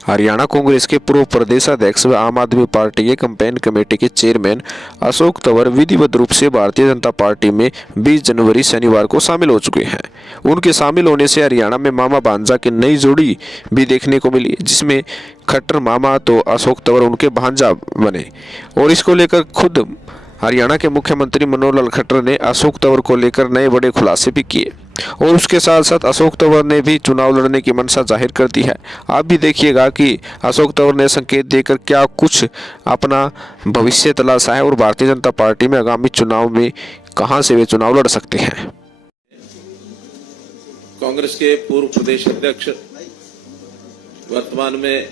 हरियाणा कांग्रेस के पूर्व प्रदेशाध्यक्ष व आम आदमी पार्टी के कैंपेन कमेटी के चेयरमैन अशोक तंवर विधिवत रूप से भारतीय जनता पार्टी में 20 जनवरी शनिवार को शामिल हो चुके हैं। उनके शामिल होने से हरियाणा में मामा भांजा की नई जोड़ी भी देखने को मिली, जिसमें खट्टर मामा तो अशोक तंवर उनके भांजा बने। और इसको लेकर खुद हरियाणा के मुख्यमंत्री मनोहर लाल खट्टर ने अशोक तंवर को लेकर नए बड़े खुलासे भी किए और उसके साथ साथ अशोक तंवर ने भी चुनाव लड़ने की मंशा जाहिर कर दी है। आप भी देखिएगा कि अशोक तंवर ने संकेत देकर क्या कुछ अपना भविष्य तलाशा है और भारतीय जनता पार्टी में आगामी चुनाव में कहां से वे चुनाव लड़ सकते हैं। कांग्रेस के पूर्व प्रदेश अध्यक्ष, वर्तमान में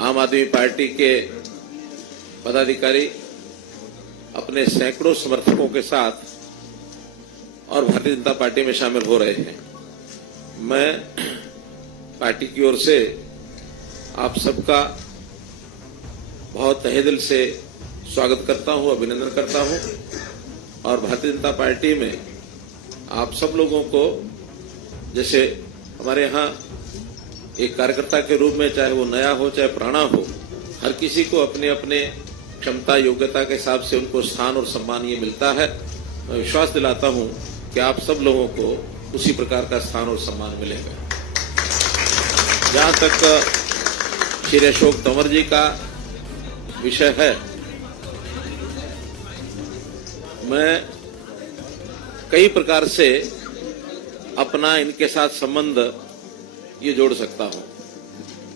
आम आदमी पार्टी के पदाधिकारी अपने सैकड़ों समर्थकों के साथ और भारतीय जनता पार्टी में शामिल हो रहे हैं। मैं पार्टी की ओर से आप सबका बहुत तहे दिल से स्वागत करता हूं, अभिनंदन करता हूं और भारतीय जनता पार्टी में आप सब लोगों को, जैसे हमारे यहाँ एक कार्यकर्ता के रूप में, चाहे वो नया हो चाहे पुराना हो, हर किसी को अपने अपने क्षमता योग्यता के हिसाब से उनको स्थान और सम्मान ये मिलता है। मैं विश्वास दिलाता हूं कि आप सब लोगों को उसी प्रकार का स्थान और सम्मान मिलेगा। जहां तक श्री अशोक तंवर जी का विषय है, मैं कई प्रकार से अपना इनके साथ संबंध ये जोड़ सकता हूं।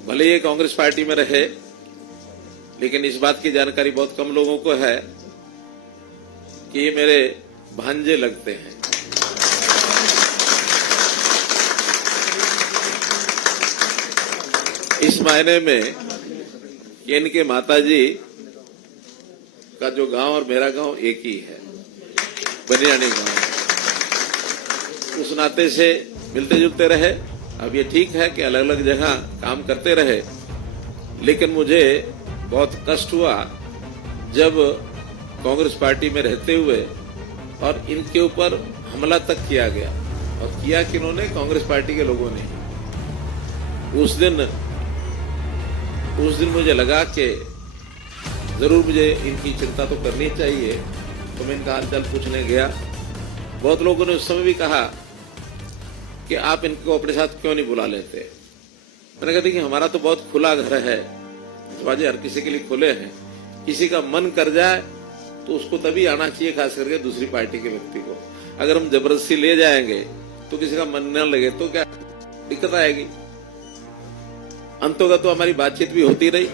भले ये कांग्रेस पार्टी में रहे, लेकिन इस बात की जानकारी बहुत कम लोगों को है कि ये मेरे भांजे लगते हैं। इस मायने में कि इनके माताजी का जो गांव और मेरा गांव एक ही है, बनियानी गांव। उस नाते से मिलते जुलते रहे। अब ये ठीक है कि अलग अलग जगह काम करते रहे, लेकिन मुझे बहुत कष्ट हुआ जब कांग्रेस पार्टी में रहते हुए और इनके ऊपर हमला तक किया गया। और किया किन्होंने? कांग्रेस पार्टी के लोगों ने। उस दिन मुझे लगा कि जरूर मुझे इनकी चिंता तो करनी चाहिए। तो मैं इनका हालचाल पूछने गया। बहुत लोगों ने उस समय भी कहा कि आप इनको अपने साथ क्यों नहीं बुला लेते। मैंने कहा देखिए, हमारा तो बहुत खुला घर है, दरवाजे हर किसी के लिए खुले हैं। किसी का मन कर जाए तो उसको तभी आना चाहिए, खास करके दूसरी पार्टी के व्यक्ति को। अगर हम जबरदस्ती ले जाएंगे तो किसी का मन न लगे तो क्या दिक्कत आएगी। अंततः तो हमारी बातचीत भी होती रही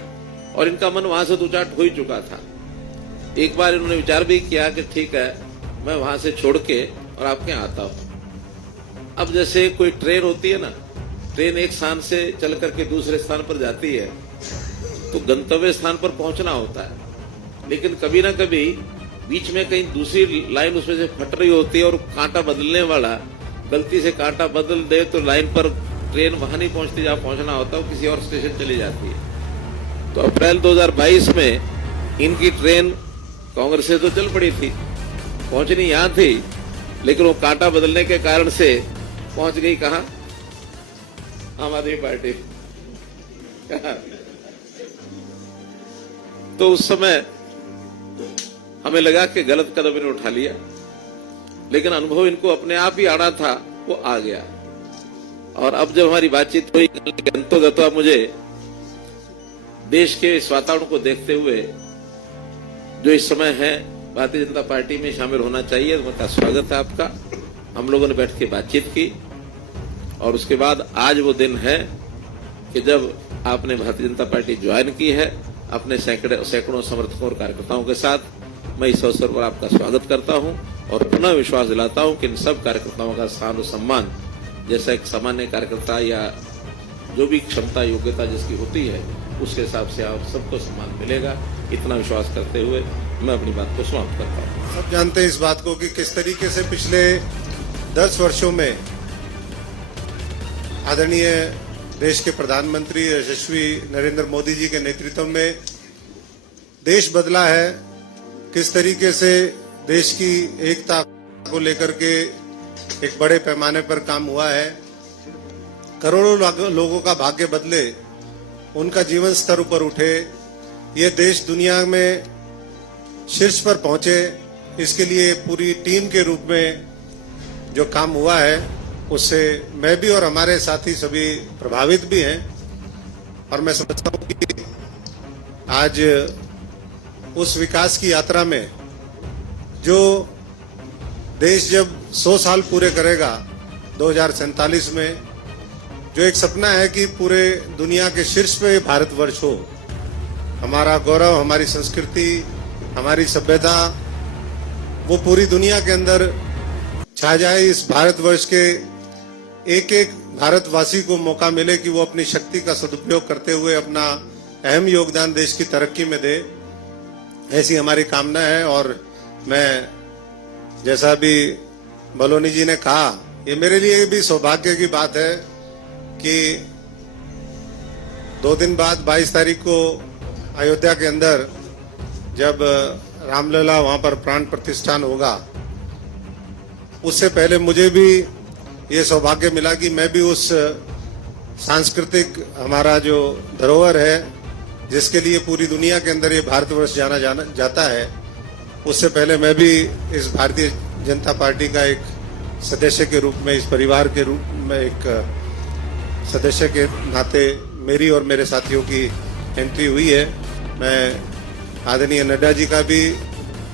और इनका मन वहां से तो उचाट हो ही चुका था। एक बार इन्होंने विचार भी किया कि ठीक है, मैं वहां से छोड़ के और आपके यहाँ आता हूं। अब जैसे कोई ट्रेन होती है ना, ट्रेन एक स्थान से चल करके दूसरे स्थान पर जाती है तो गंतव्य स्थान पर पहुंचना होता है, लेकिन कभी ना कभी बीच में कहीं दूसरी लाइन उसमें से फट रही होती है और कांटा बदलने वाला गलती से कांटा बदल दे तो लाइन पर ट्रेन वहां नहीं पहुंचती जहां पहुंचना होता है, वो किसी और स्टेशन चली जाती है। तो अप्रैल 2022 में इनकी ट्रेन कांग्रेस से तो चल पड़ी थी, पहुंचनी यहां थी, लेकिन वो कांटा बदलने के कारण से पहुंच गई कहां? आम आदमी पार्टी। तो उस समय हमें लगा कि गलत कदम इन्होंने उठा लिया, लेकिन अनुभव इनको अपने आप ही आना था, वो आ गया। और अब जब हमारी बातचीत हुई, अंततः मुझे देश के इस वातावरण को देखते हुए जो इस समय है भारतीय जनता पार्टी में शामिल होना चाहिए। उनका स्वागत है आपका। हम लोगों ने बैठ के बातचीत की और उसके बाद आज वो दिन है कि जब आपने भारतीय जनता पार्टी ज्वाइन की है अपने सैकड़ों समर्थकों और कार्यकर्ताओं के साथ। मैं इस अवसर पर आपका स्वागत करता हूं और पुनः विश्वास दिलाता हूं कि इन सब कार्यकर्ताओं का स्थान और सम्मान जैसा एक सामान्य कार्यकर्ता या जो भी क्षमता योग्यता जिसकी होती है उसके हिसाब से आप सबको सम्मान मिलेगा। इतना विश्वास करते हुए मैं अपनी बात को समाप्त करता हूँ। सब जानते हैं इस बात को कि किस तरीके से पिछले 10 वर्षों में आदरणीय देश के प्रधानमंत्री यशस्वी नरेंद्र मोदी जी के नेतृत्व में देश बदला है। किस तरीके से देश की एकता को लेकर के एक बड़े पैमाने पर काम हुआ है। करोड़ों लोगों का भाग्य बदले उनका जीवन स्तर ऊपर उठे, ये देश दुनिया में शीर्ष पर पहुंचे, इसके लिए पूरी टीम के रूप में जो काम हुआ है उससे मैं भी और हमारे साथी सभी प्रभावित भी हैं। और मैं समझता हूं कि आज उस विकास की यात्रा में जो देश जब 100 साल पूरे करेगा 2047 में, जो एक सपना है कि पूरे दुनिया के शीर्ष पे भारतवर्ष हो, हमारा गौरव, हमारी संस्कृति, हमारी सभ्यता वो पूरी दुनिया के अंदर छा जाए। इस भारतवर्ष के एक एक भारतवासी को मौका मिले कि वो अपनी शक्ति का सदुपयोग करते हुए अपना अहम योगदान देश की तरक्की में दे, ऐसी हमारी कामना है। और मैं, जैसा भी बलोनी जी ने कहा, ये मेरे लिए भी सौभाग्य की बात है कि 2 दिन बाद 22 तारीख को अयोध्या के अंदर जब रामलला वहां पर प्राण प्रतिष्ठान होगा, उससे पहले मुझे भी ये सौभाग्य मिला कि मैं भी उस सांस्कृतिक हमारा जो धरोहर है, जिसके लिए पूरी दुनिया के अंदर ये भारतवर्ष जाना जाता है, उससे पहले मैं भी इस भारतीय जनता पार्टी का एक सदस्य के रूप में, इस परिवार के रूप में एक सदस्य के नाते मेरी और मेरे साथियों की एंट्री हुई है। मैं आदरणीय नड्डा जी का भी,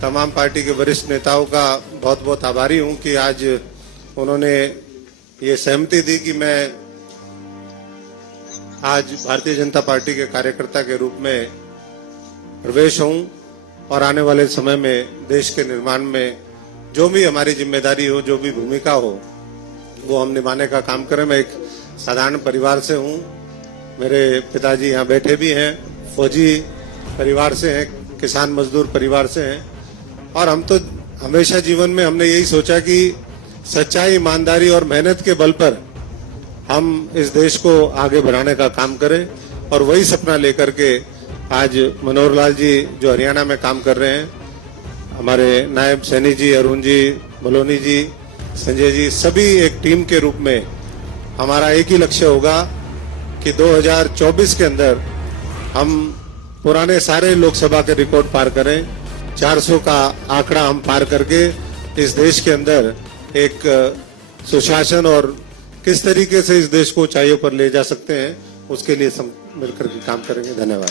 तमाम पार्टी के वरिष्ठ नेताओं का बहुत बहुत आभारी हूं कि आज उन्होंने ये सहमति दी कि मैं आज भारतीय जनता पार्टी के कार्यकर्ता के रूप में प्रवेश हूं और आने वाले समय में देश के निर्माण में जो भी हमारी जिम्मेदारी हो, जो भी भूमिका हो, वो हम निभाने का काम करें। मैं एक साधारण परिवार से हूं, मेरे पिताजी यहाँ बैठे भी हैं, फौजी परिवार से हैं, किसान मजदूर परिवार से हैं, और हम तो हमेशा जीवन में हमने यही सोचा कि सच्चाई, ईमानदारी और मेहनत के बल पर हम इस देश को आगे बढ़ाने का काम करें। और वही सपना लेकर के आज मनोहर लाल जी जो हरियाणा में काम कर रहे हैं, हमारे नायब सैनी जी, अरुण जी, बलोनी जी, संजय जी, सभी एक टीम के रूप में हमारा एक ही लक्ष्य होगा कि 2024 के अंदर हम पुराने सारे लोकसभा के रिकॉर्ड पार करें, 400 का आंकड़ा हम पार करके इस देश के अंदर एक सुशासन और किस तरीके से इस देश को ऊंचाइयों पर ले जा सकते हैं, उसके लिए सब मिलकर के काम करेंगे। धन्यवाद।